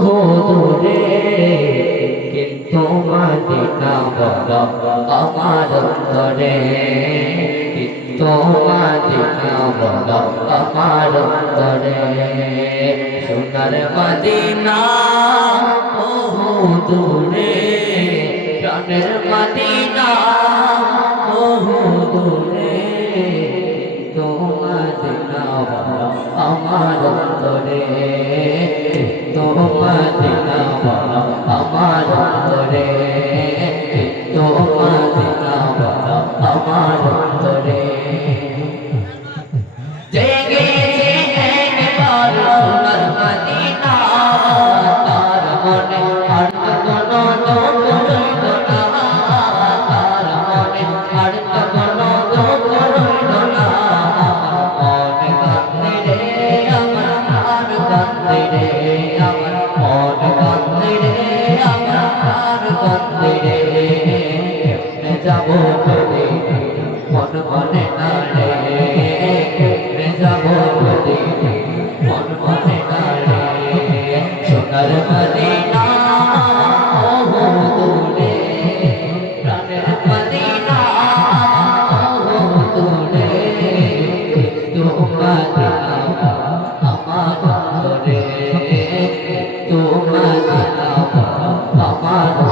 দূরে কিন্তু মদিনা বড় আমার অন্তরে কিন্তু মদিনা বড় আমার অন্তরে সোনার মদিনা বহু দূরে প্রাণের মদিনা বহু দূরে কিন্তু আমার মদিনা বড় আমার অন্তরে কিন্তু মদিনা বড় আমার অন্তরে জেগেছে একবার মনে নারে রে যাব মদিনা মন মনে নারে সোনার মদিনা ও তুলে। প্রাণের মদিনা ও তুলে। তোমার আমার ঘরে। তোমার আমার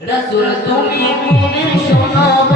রসুল তুমি মনের শোনাব